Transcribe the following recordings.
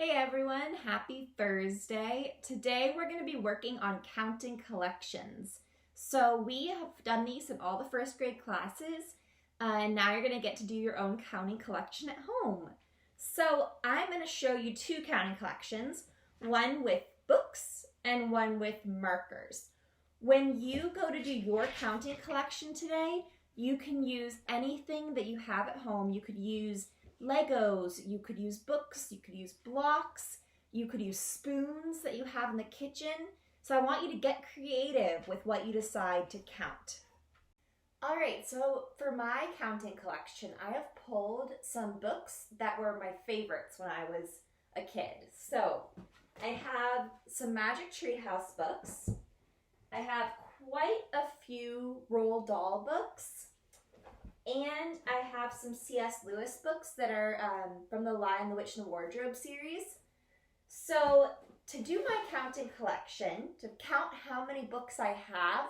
Hey everyone, happy Thursday. Today we're going to be working on counting collections. So we have done these in all the first grade classes, and now you're going to get to do your own counting collection at home. So I'm going to show you two counting collections, one with books and one with markers. When you go to do your counting collection today, you can use anything that you have at home. You could use Legos, you could use books, you could use blocks, you could use spoons that you have in the kitchen. So I want you to get creative with what you decide to count. All right, so for my counting collection, I have pulled some books that were my favorites when I was a kid. So I have some Magic Tree House books. I have quite a few Roald Dahl books. And I have some C.S. Lewis books that are from the Lion, the Witch, and the Wardrobe series. So to do my counting collection, to count how many books I have,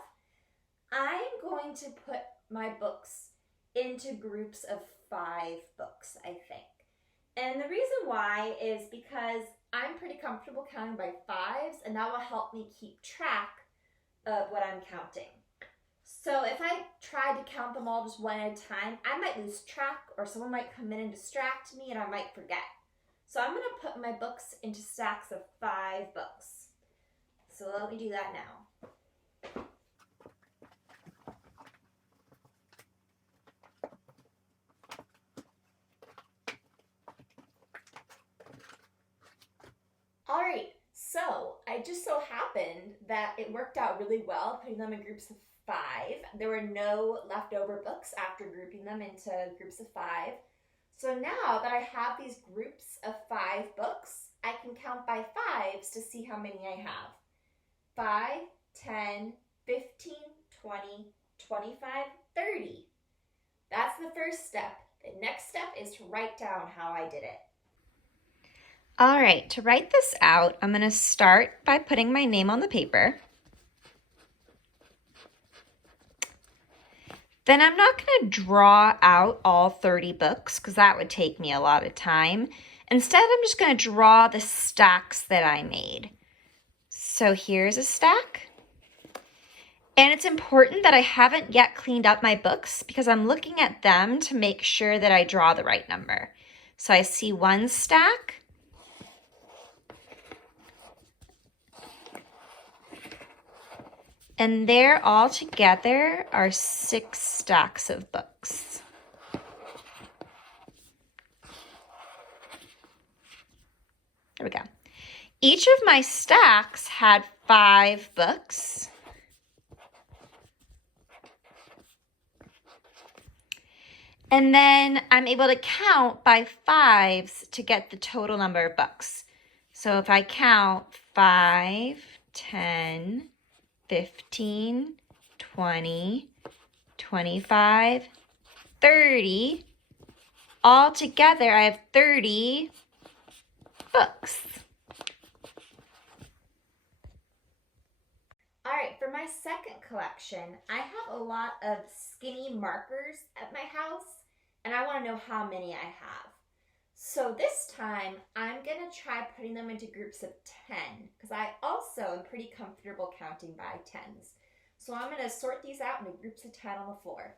I'm going to put my books into groups of 5 books, I think. And the reason why is because I'm pretty comfortable counting by 5s, and that will help me keep track of what I'm counting. So if I tried to count them all just one at a time, I might lose track, or someone might come in and distract me and I might forget. So I'm going to put my books into stacks of 5 books. So let me do that now. All right, so I just so happened that it worked out really well putting them in groups of 5. There were no leftover books after grouping them into groups of 5. So now that I have these groups of 5 books, I can count by 5s to see how many I have. 5, 10, 15, 20, 25, 30. That's the first step. The next step is to write down how I did it. All right, to write this out, I'm going to start by putting my name on the paper. Then I'm not going to draw out all 30 books because that would take me a lot of time. Instead, I'm just going to draw the stacks that I made. So here's a stack. And it's important that I haven't yet cleaned up my books because I'm looking at them to make sure that I draw the right number. So I see one stack. And there all together are 6 stacks of books. There we go. Each of my stacks had 5 books. And then I'm able to count by 5s to get the total number of books. So if I count 5, 10, 15, 20, 25, 30. All together, I have 30 books. All right, for my second collection, I have a lot of skinny markers at my house, and I want to know how many I have. So this time, I'm going to try putting them into groups of 10, because I also am pretty comfortable counting by 10s. So I'm going to sort these out into groups of 10 on the floor.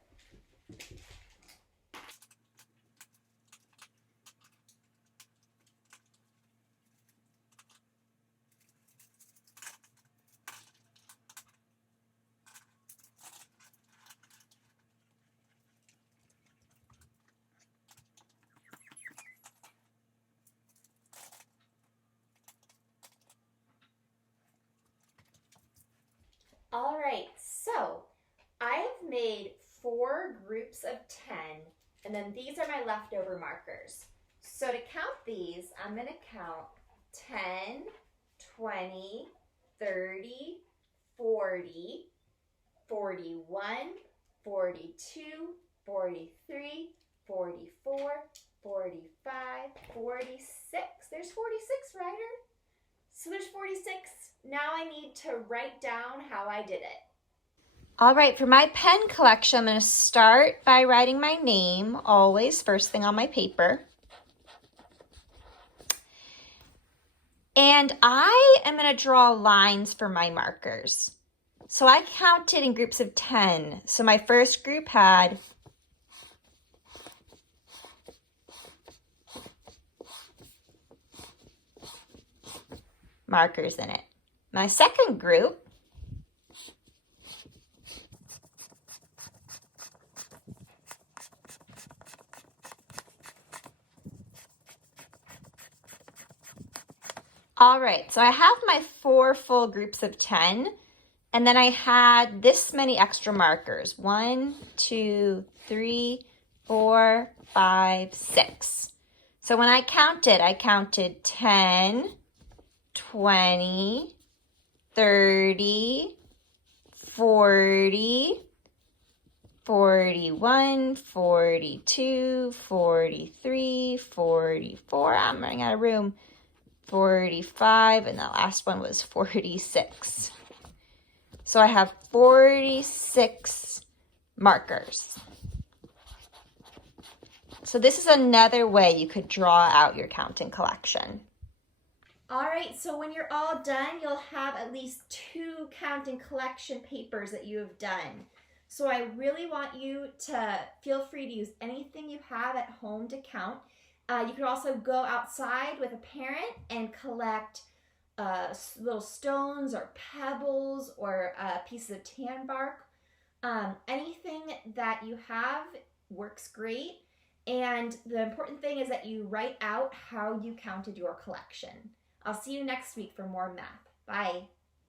All right, so I have made 4 groups of 10, and then these are my leftover markers. So to count these, I'm going to count 10, 20, 30, 40, 41, 42, 43, 44, 45, 46. There's 46, Ryder. So there's 46. Now I need to write down how I did it. All right, for my pen collection, I'm going to start by writing my name, always first thing on my paper. And I am going to draw lines for my markers. So I counted in groups of 10. So my first group had markers in it. My second group all right, so I have my 4 full groups of 10, and then I had this many extra markers. 1, 2, 3, 4, 5, 6. So when I counted 10, 20, 30, 40, 41, 42, 43, 44. I'm running out of room. 45, and the last one was 46. So I have 46 markers. So this is another way you could draw out your counting collection. All right, so when you're all done, you'll have at least 2 counting collection papers that you have done. So I really want you to feel free to use anything you have at home to count. You could also go outside with a parent and collect little stones or pebbles or pieces of tan bark. Anything that you have works great. And the important thing is that you write out how you counted your collection. I'll see you next week for more math. Bye.